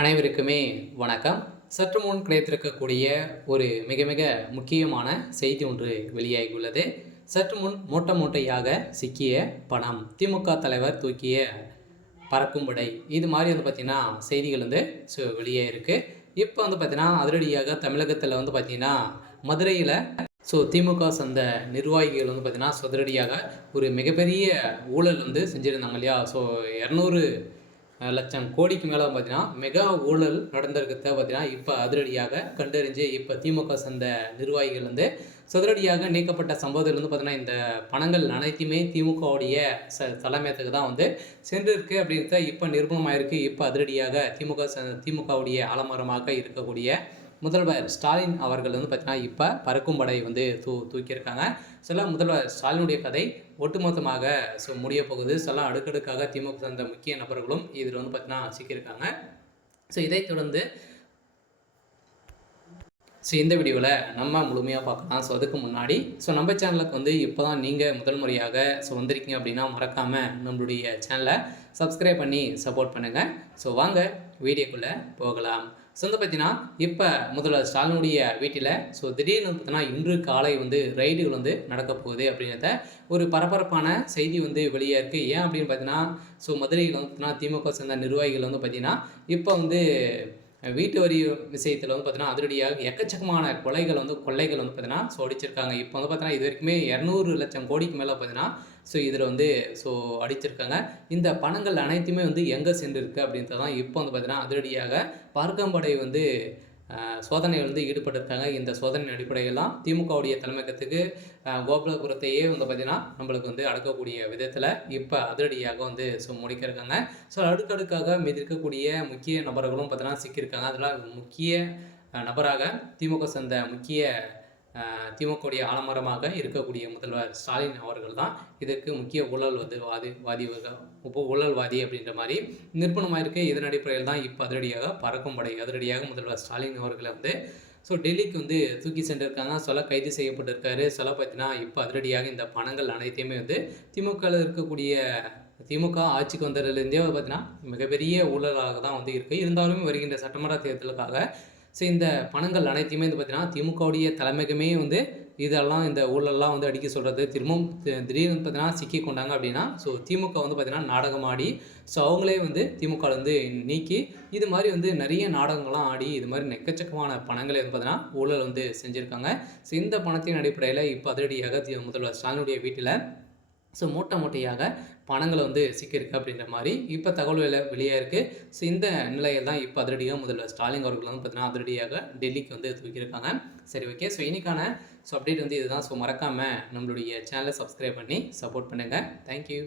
அனைவருக்குமே வணக்கம். சற்று முன் கிடைத்திருக்கக்கூடிய ஒரு மிக மிக முக்கியமான செய்தி ஒன்று வெளியாகியுள்ளது. சற்று முன் மூட்டை மூட்டையாக சிக்கிய பணம், திமுக தலைவர் தூக்கிய பறக்கும் படை, இது மாதிரி பார்த்திங்கன்னா செய்திகள் வெளியாகிருக்கு. இப்போ பார்த்திங்கன்னா அதிரடியாக தமிழகத்தில் பார்த்திங்கன்னா மதுரையில் திமுக சந்த நிர்வாகிகள் பார்த்திங்கன்னா சதுரடியாக ஒரு மிகப்பெரிய ஊழல் செஞ்சுருந்தாங்க இல்லையா. 200 லட்சம் கோடிக்கு மேலே பார்த்தீங்கன்னா மெகா ஊழல் நடந்திருக்கிறத பார்த்தீங்கன்னா இப்போ அதிரடியாக கண்டறிஞ்சு இப்போ திமுக சந்த நிர்வாகிகள் சதுரடியாக நீக்கப்பட்ட சம்பவத்தில் பார்த்தீங்கன்னா இந்த பணங்கள் அனைத்துமே திமுகவுடைய தலைமையத்துக்கு தான் சென்றிருக்கு அப்படின்றத இப்போ நிரூபணமாயிருக்கு. இப்போ அதிரடியாக திமுகவுடைய ஆலமரமாக இருக்கக்கூடிய முதல்வர் ஸ்டாலின் அவர்கள் பார்த்தீங்கன்னா இப்போ பறக்கும் படை தூக்கியிருக்காங்க. சில முதல்வர் ஸ்டாலினுடைய கதை ஒட்டுமொத்தமாக முடிய போகுது. சில அடுக்கடுக்காக திமுக சார்ந்த முக்கிய நபர்களும் இதில் பார்த்தீங்கன்னா சிக்கியிருக்காங்க. இதைத் தொடர்ந்து இந்த வீடியோவில் நம்ம முழுமையாக பார்க்கலாம். அதுக்கு முன்னாடி நம்ம சேனலுக்கு இப்போ தான் நீங்கள் முதல் முறையாக வந்திருக்கீங்க அப்படின்னா மறக்காமல் நம்மளுடைய சேனலை சப்ஸ்கிரைப் பண்ணி சப்போர்ட் பண்ணுங்கள். வாங்க வீடியோக்குள்ளே போகலாம். பார்த்தீங்கன்னா இப்போ முதல்வர் ஸ்டாலினுடைய வீட்டில் திடீர்னு பார்த்தீங்கன்னா இன்று காலை ரைடுகள் நடக்க போகுது அப்படின்றத ஒரு பரபரப்பான செய்தி வெளியே இருக்குது. ஏன் அப்படின்னு பார்த்தீங்கன்னா மதுரையில் பார்த்தீங்கன்னா திமுக சேர்ந்த நிர்வாகிகள் பார்த்தீங்கன்னா இப்போ வீட்டு வரி விஷயத்தில் பார்த்தீங்கன்னா அதிரடியாக எக்கச்சக்கமான கொள்ளைகள் பார்த்தீங்கன்னா அடிச்சிருக்காங்க. இப்போ பார்த்தீங்கன்னா இது வரைக்குமே 200 லட்சம் கோடிக்கு மேலே பார்த்தீங்கன்னா இதில் அடிச்சிருக்காங்க. இந்த பணங்கள் அனைத்துமே எங்கே சென்றிருக்கு அப்படின்றது தான் இப்போ பார்த்தீங்கன்னா அதிரடியாக பார்க்கம்படை சோதனைகள் ஈடுபட்டிருக்காங்க. இந்த சோதனை அடிப்படையெல்லாம் திமுகவுடைய தலைமையகத்துக்கு கோபாலபுரத்தையே பார்த்தீங்கன்னா நம்மளுக்கு அடக்கக்கூடிய விதத்தில் இப்போ அதிரடியாக முடிக்கிருக்காங்க. அடுக்கடுக்காக மீது இருக்கக்கூடிய முக்கிய நபர்களும் பார்த்தீங்கன்னா சிக்கியிருக்காங்க. அதில் முக்கிய நபராக திமுக சேர்ந்த முக்கிய திமுகவுடைய ஆலமரமாக இருக்கக்கூடிய முதல்வர் ஸ்டாலின் அவர்கள் தான் இதற்கு முக்கிய ஊழல்வாதி அப்படின்ற மாதிரி நிரூபணமாக இருக்குது. இதன் அடிப்படையில் தான் இப்போ அதிரடியாக பறக்கும் படை அதிரடியாக முதல்வர் ஸ்டாலின் அவர்களை டெல்லிக்கு தூக்கி சென்றிருக்காங்க. கைது செய்யப்பட்டிருக்காரு. பார்த்தீங்கன்னா இப்போ அதிரடியாக இந்த பணங்கள் அனைத்தையுமே திமுகவில் இருக்கக்கூடிய திமுக ஆட்சிக்கு வந்ததுலேருந்தே பார்த்தீங்கன்னா மிகப்பெரிய ஊழலாக தான் இருக்குது. இருந்தாலும் வருகின்ற சட்டமன்ற தேர்தலுக்காக இந்த பணங்கள் அனைத்தையுமே பார்த்தீங்கன்னா திமுகவுடைய தலைமையகமே இதெல்லாம் இந்த ஊழலெல்லாம் அடிக்க சொல்கிறது. திரும்பவும் திடீர்னு பார்த்தீங்கன்னா சிக்கி கொண்டாங்க அப்படின்னா திமுக பார்த்தீங்கன்னா நாடகமாடி அவங்களே திமுகலேருந்து நீக்கி இது மாதிரி நிறைய நாடகங்கள்லாம் ஆடி இது மாதிரி எக்கச்சக்கமான பணங்களை பார்த்தீங்கன்னா ஊழல் செஞ்சுருக்காங்க. இந்த பணத்தின் அடிப்படையில் இப்போ அதிரடியாக முதல்வர் ஸ்டாலினுடைய வீட்டில் மூட்டை மூட்டையாக பணங்களை சிக்கியிருக்கு அப்படின்ற மாதிரி இப்போ தகவல் வெளியாக இருக்குது. இந்த நிலையில் தான் இப்போ அதிரடியாக முதல்வர் ஸ்டாலின் அவர்கள் பார்த்தீங்கன்னா அதிரடியாக டெல்லிக்கு தூக்கியிருக்காங்க. சரி, ஓகே. இன்னைக்கான அப்டேட் இதுதான். மறக்காமல் நம்மளுடைய சேனலை சப்ஸ்கிரைப் பண்ணி சப்போர்ட் பண்ணுங்கள். தேங்க்யூ.